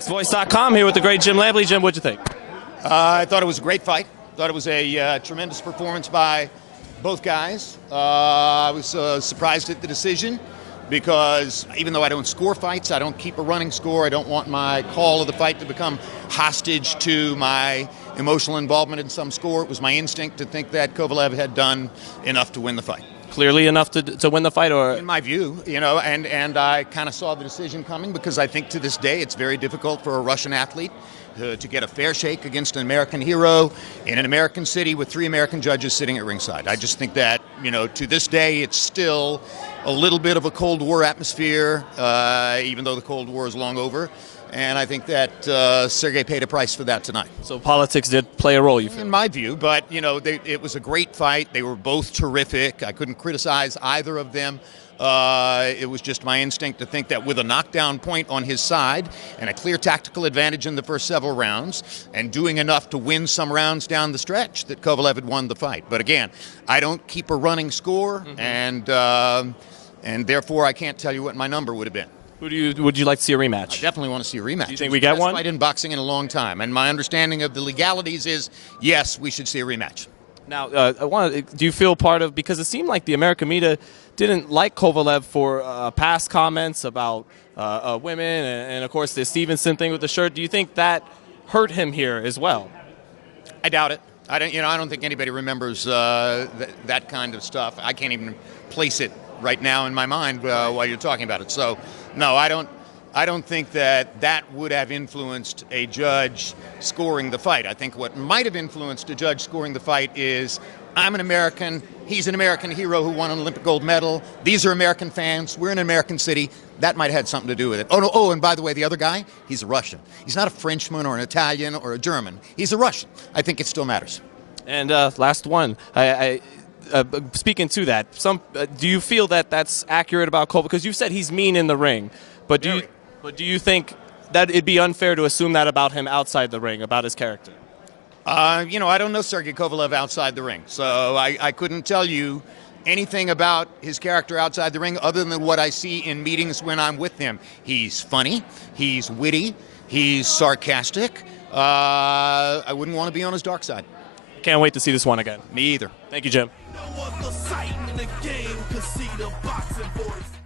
ThaBoxingvoice.com here with the great Jim Lampley. Jim, what'd you think? I thought it was a great fight. Thought it was a tremendous performance by both guys. I was surprised at the decision because even though I don't score fights, I don't keep a running score. I don't want my call of the fight to become hostage to my emotional involvement in some score. It was my instinct to think that Kovalev had done enough to win the fight. Clearly enough to win the fight, or in my view, and I kind of saw the decision coming because I think to this day it's very difficult for a Russian athlete to get a fair shake against an American hero in an American city with 3 American judges sitting at ringside. I just think that, to this day it's still a little bit of a Cold War atmosphere, even though the Cold War is long over. And I think that Sergey paid a price for that tonight. So politics did play a role, you feel? In my view, but, it was a great fight. They were both terrific. I couldn't criticize either of them. It was just my instinct to think that with a knockdown point on his side and a clear tactical advantage in the first several rounds and doing enough to win some rounds down the stretch that Kovalev had won the fight. But again, I don't keep a running score, and therefore I can't tell you what my number would have been. Would you like to see a rematch? I definitely want to see a rematch. Do you think we get one? Fight in boxing in a long time, and my understanding of the legalities is yes, we should see a rematch. Now, do you feel part of, because it seemed like the American media didn't like Kovalev for past comments about women and of course the Stevenson thing with the shirt. Do you think that hurt him here as well? I doubt it. I don't think anybody remembers that kind of stuff. I can't even place it right now in my mind while you're talking about it. So, no, I don't think that would have influenced a judge scoring the fight. I think what might have influenced a judge scoring the fight is, I'm an American, he's an American hero who won an Olympic gold medal, these are American fans, we're in an American city. That might have had something to do with it. Oh, and by the way, the other guy, he's a Russian. He's not a Frenchman or an Italian or a German. He's a Russian. I think it still matters. And last one, speaking to that, do you feel that that's accurate about Kovalev? Because you said he's mean in the ring, but do you think that it'd be unfair to assume that about him outside the ring, about his character? I don't know Sergey Kovalev outside the ring, so I couldn't tell you anything about his character outside the ring other than what I see in meetings when I'm with him. He's funny, he's witty, he's sarcastic. I wouldn't want to be on his dark side. Can't wait to see this one again. Me either. Thank you, Jim. No other sight in the game could see the boxing voice.